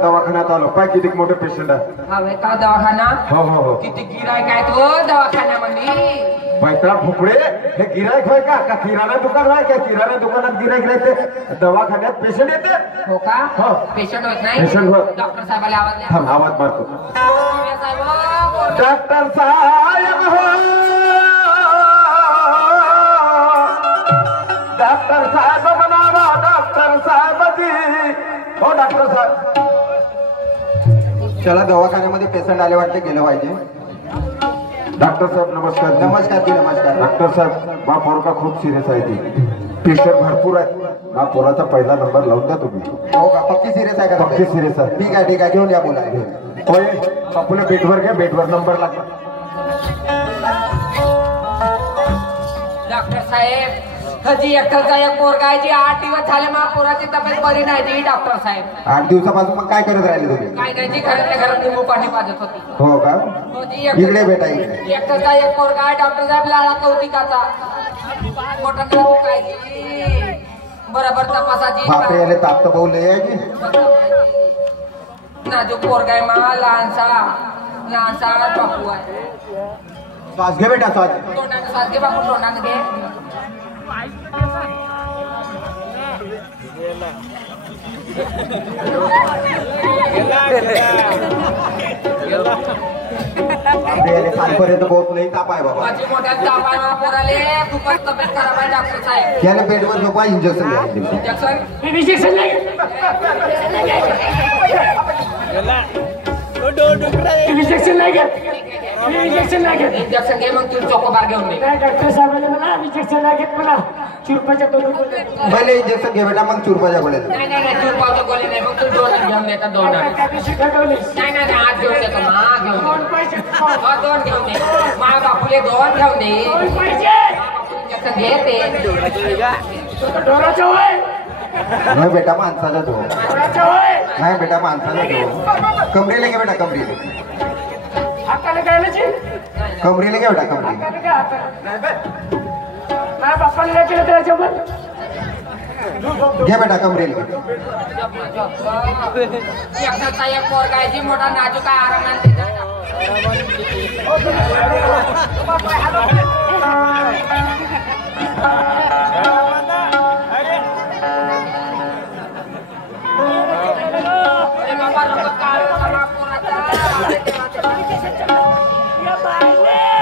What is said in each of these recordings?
दवाखान्यात आलो पाय किती मोठे पेशंट आहे हवे का दवाखाना हो हो हो किती गिरायक आहे तो दवाखान्यामध्ये पैसा फुकड़े हे गिरायक होय का किराणा दुकान आहे का किराणा दुकानात गिरायक राहते दवाखान्यात पेशंट येते हो का हो पेशंट होत नाही पेशंट हो डॉक्टर साहेबाला आवाज द्या आवाज मारतो डॉक्टर साहेब हो डॉक्टर साहेब म्हणावा डॉक्टर साहेब जी हो डॉक्टर साहेब चला दवाखान्यामध्ये पेशंट आले वाटते गेलं पाहिजे डॉक्टर साहेब नमस्कार नमस्कार जी नमस्कार डॉक्टर साहेब मा पोरगा खूप सिरियस आहे ती पेशंट भरपूर आहे मा पोराचा पहिला नंबर लावून द्या तुम्ही हो का पक्की सिरियस आहे का पक्की सिरियस आहे ठीक आहे घेऊन या बोला होय आपल्या बेडवर घ्या बेडवर नंबर लागला डॉक्टर साहेब कधी एकटाचा एक पोरगा आहे जी 8 दिवस झाले मा पोराची तब्येत बरी नाही जी डॉक्टर साहेब 8 दिवसापासून मग काय करत राहिले तुम्ही काय नाही जी घरातल्या घरात निंबू पाणी पाजत होती हो का हो जी इकडे बेटा इकडे एकटाचा एक पोरगा आहे डॉक्टर साहेब लाळा कौतिकाचा मोठा नाजूक काय जी बरोबर तपासाची बापरे याले ताप तर बहु लय आहे की नाजूक पोरगा आहे मा लहानसा बापू आहे श्वास घे बेटा श्वास तोंडाने श्वास घे बापू तोंडाने घे कालपर्यंत बहुत नाही ताप आहे बाबा माझी मोठ्या ताप आहे पोराले खूपच तब्येत खराब आहे डॉक्टर साहेब याला बेडवर झोपा इंजेक्शन इंजेक्शन इंजेक्शन लागेल इंजेक्शन घे मग तू चोकोबार घेऊन दे डॉक्टर साहेबांनी मला इंजेक्शन लागेल मला चुरपाच्या पहिले इंजेक्शन घे बेटा मग चुरपाच्या गोळ्या नाही चुरपावचं गोळी नाही मग तू दोन घेऊन देता दोन नाही आज घेऊन देतो मा घेऊन दोन घेऊन दे मा बापूले दोन घेऊन दे इंजेक्शन घे ते डोराचं होय नाही बेटा माणसाचा तो नाही बेटा माणसाचा तो कमरेला घे बेटा कमरेला हाताला काय कमरेला घे बेटा कमरेला माझ्या बापाला नाही केलं त्याच्यावर घे बेटा कमरेला एकटाचा एक पोरगा आहे जी मोठा नाजूक आहे आरामात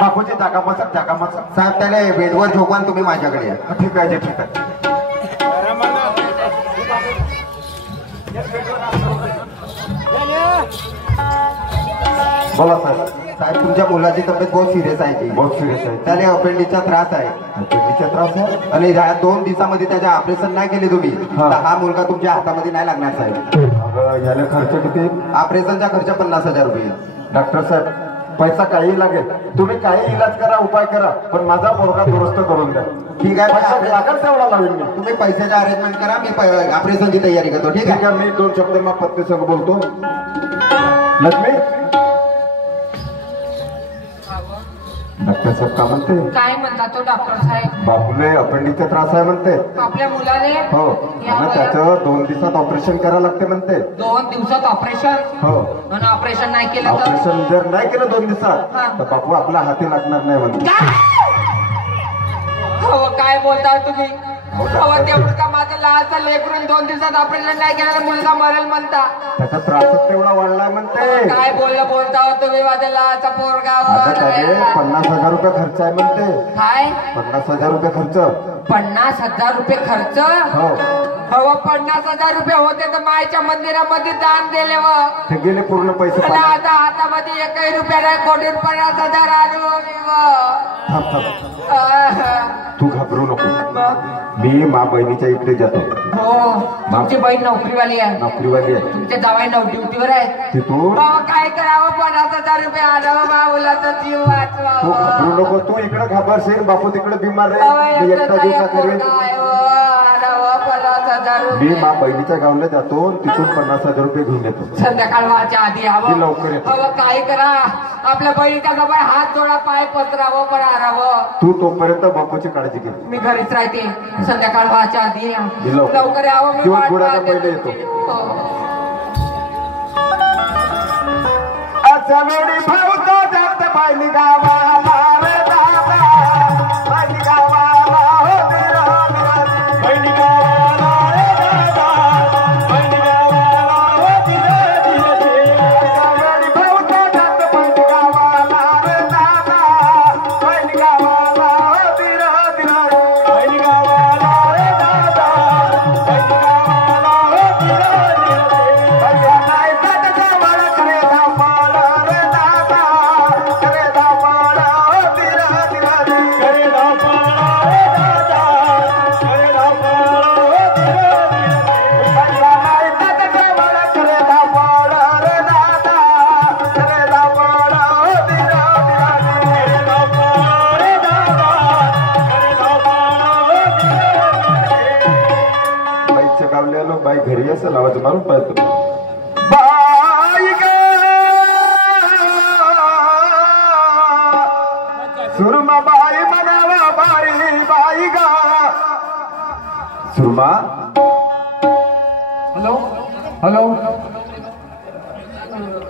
बापूची जागा मचक साहेब त्याला बेडवर झोपा तुम्ही माझ्याकडे या ठीक आहे ठीक आहे बोला साहेब साहेब तुमच्या मुलाची तब्येत बहुत सिरियस आहे की बहुत सिरियस आहे त्याला अपेंडिसचा त्रास आहे अपेंडिसचा त्रास आहे आणि ह्या 2 दिवसामध्ये त्याचे ऑपरेशन नाही केले तुम्ही तर हा मुलगा तुमच्या हातामध्ये नाही लागणार साहेब याला खर्च किती ऑपरेशनचा खर्च 50,000 रुपये डॉक्टर साहेब पैसा काही लागेल तुम्ही काही इलाज करा उपाय करा पण माझा पोरगा दुरुस्त करून द्या ठीक आहे पैसा लागेल तेवढा लावेल मी तुम्ही पैशाचा अरेंजमेंट करा मी ऑपरेशनची तयारी करतो ठीक आहे मी 2 शब्द मग पत्ते संग बोलतो लक्ष्मी डॉक्टर साहेब का म्हणते काय म्हणता तो डॉक्टर साहेब बापूले अपेंडिसचा त्रास आहे म्हणते आपल्या मुलाने हो आणि त्याचं 2 दिवसात ऑपरेशन करावं लागते म्हणते 2 दिवसात ऑपरेशन हो आणि ऑपरेशन नाही केलं तर ऑपरेशन जर नाही केलं 2 दिवसात तर बापू आपला हाती लागणार नाही म्हणते हो काय बोलताय तुम्ही हो तेवढं का माझं लहानचं लेकरून 2 दिवसात ऑपरेशन नाही केलं तर मुलगा मरेल म्हणता त्याचा त्रासच तेवढा वाढलाय म्हणते काय बोलता हो तुम्ही माझ्या लहानचा पोरगा आता त्याचे 50,000 रुपये खर्च आहे म्हणते काय 50,000 रुपये खर्च 50,000 रुपये खर्च हो हो 50,000 रुपये होते तर मायच्या मंदिरामध्ये दान दिले व ते गेले पूर्ण पैसे आणि आता हातामध्ये 1 रुपया नाही 1,50,000 आलो तू घाबरू नको मी मा बहिणीच्या इकडे जातो हो तुमची बहीण नोकरीवाली आहे नोकरीवाली आहे तुमचे जावाई ड्युटीवर आहे तिथून काय करावं 50,000 रुपये आणावं बाबूलाचा जीव तू घाबरू वाचवा नको तू इकडे घाबरशील बापू तिकडे बिमार आहे मी एकटा दिवसा करेन 50,000 50,000 मी मा बहिणीच्या गावला जातो तिथून 50,000 रुपये घेऊन येतो. संध्याकाळ व्हायच्या आधी मी हवं. लवकर येतो. अहो काय करा, आपल्या बहिणीच्या जवळ हात जोडा, पाय पसरावं, पण हारावं. तू तोपर्यंत बापूची काळजी घे. मी घरीच राहते. संध्याकाळ व्हायच्या आधी मी लवकर यावं. मी दिवस वाट बुडायच्या पाहते पहिले तुमची. येतो. हो. अशा वेळी भाऊतो जात बहिणी गावाला रे दादा, बहिणी गावाला हो दिरा दिरा. बहिणी गावाला रे दादा, बहिणी गावाला हो दिरा दिरा. अशा वेळी भाऊतो जात बहिणी गावाला रे दादा, बहिणी गावाला हो दिरा दिरा. बहिणी गावाला रे दादा, बहिणी गावाला हो दिरा दिरा. भैया नाही जात गावाला करे धापाला रे दादा, करे धापाला हो दिरा दिरा. करे धापाला रे दादा, करे धापाला हो दिरा दिरा. भैया नाही जात गावाला करे धापाला रे दादा, करे धापाला हो दिरा दिरा. करे धापाला रे दादा, करे धापाला हो दिरा दिरा. बाईच्या गावले आलो. बाई घरी असेल आवाज मारून पाहतो. बाई ग सुरमा बाई म्हणावा बाई बाई ग सुरमा. हॅलो हॅलो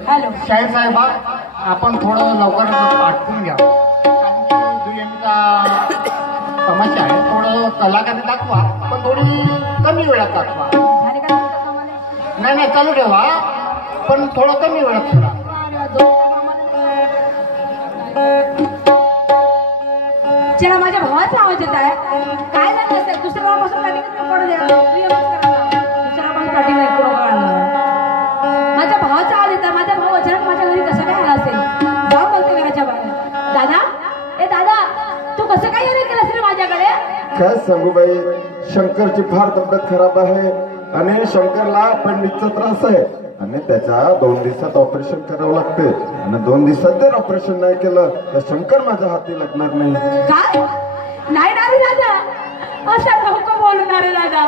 हॅलो शाहीर साहेबा, आपण थोडं लवकर आटपून घ्या. कारण की दुय्यमचा समस्या आहे. थोडं कलाकारी दाखवा, पण थोडी कमी वेळात दाखवा. झाले का तुमचं कामाला? नाही नाही, चालू ठेवा, पण थोडं कमी वेळात सोडा. चला, माझ्या भावाचा आवाज येत आहे. काय झालं असेल? दुसऱ्या भावापासून कटिंग पडू द्या. दुसऱ्या भावापासून कटिंग नाही करू नका. माझ्या भावाचा आवाज येत आहे. माझा भाऊ अचानक माझ्या घरी कसं काय आला असेल? जाऊ बोलते घराच्या बाहेर. दादा, ए दादा, तू कसं काय येणे केलं असेल माझ्याकडे? काय सांगू बाई, शंकरची फार तब्येत खराब आहे आणि शंकरला अपेंडिक्सचा त्रास आहे आणि त्याच्या 2 दिवसात ऑपरेशन करावं लागते. आणि 2 दिवसात जर ऑपरेशन नाही केलं तर शंकर माझ्या हाती लागणार नाही. काय? नाही ना रे दादा, असं नको बोलू ना रे दादा.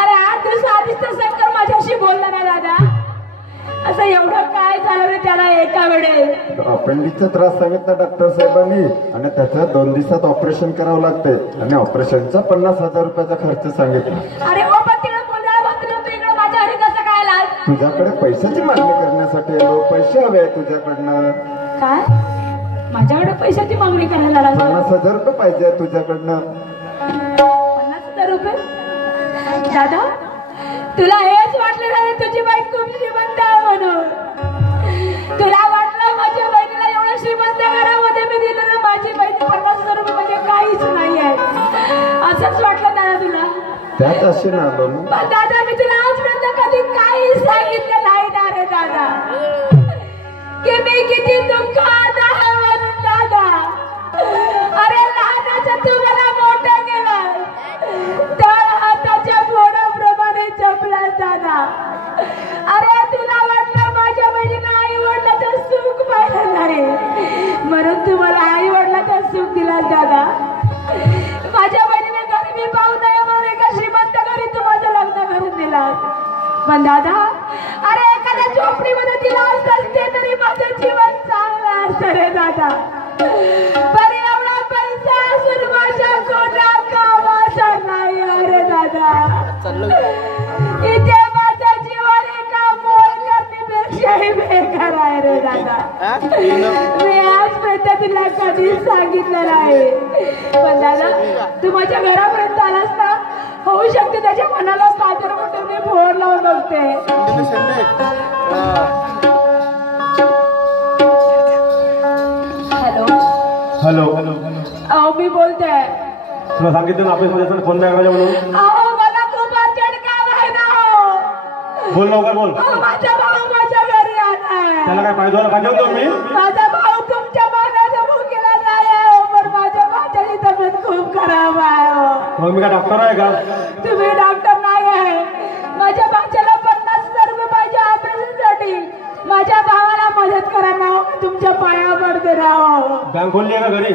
अरे 8 दिवस आधीच तर शंकर माझ्याशी बोलला ना दादा. असं एवढं काय झालं रे त्याला एका वेळेस? अपेंडिक्सचा त्रास सांगितला डॉक्टर साहेबांनी आणि त्याच्या 2 दिवसात ऑपरेशन करावं लागते आणि ऑपरेशनचा 50,000 रुपयाचा खर्च सांगितला. अरे ओ पण तिकडे बोलायला बसली होती, इकडे माझ्या घरी कसं काय आला? तुझ्याकडे पैशाची मागणी करण्यासाठी आलो. पैसे हवे आहे तुझ्याकडनं. काय? माझ्याकडे पैशाची मागणी करायला आला? 50,000 रुपये पाहिजे तुझ्याकडनं. 50,000 रुपये? दादा, तुला हेच वाटलं ना तुझी बाई खूप श्रीमंत आहे म्हणून? तुला वाटलं माझ्या बहिणीला एवढं श्रीमंत घरामध्ये मी दिलं ना, माझी बहीण 50,000 रुपये म्हणजे काहीच नाही आहे असंच वाटलं दादा तुला? त्यात असे ना आलो ना. पण दादा, मी तुला आजपर्यंत कधी काही सांगितलं नाही ना रे दादा, की मी किती दुःखात आहे म्हणून दादा. अरे लहानाचं तू मला मोठं केलं, तर हाताच्या बोटाप्रमाणे जपलास दादा. अरे तुला वाटलं माझ्या बहिणीला आई वडिलाचं सुख पाहिलं नाही म्हणून तू मला आई वडिलाचं सुख दिलास दादा. माझ्या बहिणीने गरिबी पाहू नये म्हणून एका श्रीमंत घरी तू माझं लग्न करून दिलास. पण दादा, अरे एखाद्या झोपडीमध्ये दिला असतास ते तरी माझं जीवन चांगलं असतं रे दादा. पण एवढा पैसा असून माझ्या कोणा कामाचा नाही अरे दादा. इथे माझं जीवन एका मोलकरणीपेक्षाही बेकार आहे रे दादा. मी आजपर्यंत तुला कधीच सांगितलं नाही. पण दादा, तू माझ्या घरापर्यंत आलास ना, होऊ शकते त्याच्या मनाला पाजर म्हणून मी फोन लावून बघते. Hello hello. अहो, मी बोलते. तुला सांगितलं ना ऑफिसमध्ये फोन नाही करायचा म्हणून. अहो, मला खूप अर्जंट काम आहे ना. हो, बोल लवकर बोल. माझा भाऊ माझ्या घरी आलाय. त्याला काय पाहिजे होतं मी? माझा भाऊ तुमच्या मागाचा भूकेला नाही, पण माझ्या भाच्याची तब्येत खूप खराब आहे. मग मी काय डॉक्टर आहे का? तुम्ही डॉक्टर नाही आहे. माझ्या भाच्याला 50,000 रुपये पाहिजे ऑपरेशनसाठी. माझ्या भावाला मदत करा ना, तुमच्या पाया पडते राव. बँक खोलली आहे का घरी?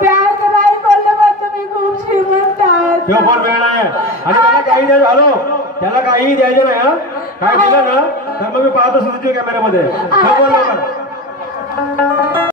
बँक नाही खोललं, पण तुम्ही खूप श्रीमंत आहात. तो फोन वेळ नाही आणि त्याला काही द्यायचं. हॅलो, त्याला काही द्यायचं नाही. हा काय दिलं ना तर मग मी पाहतो सीसीटीव्ही कॅमेऱ्यामध्ये. बोल लवकर.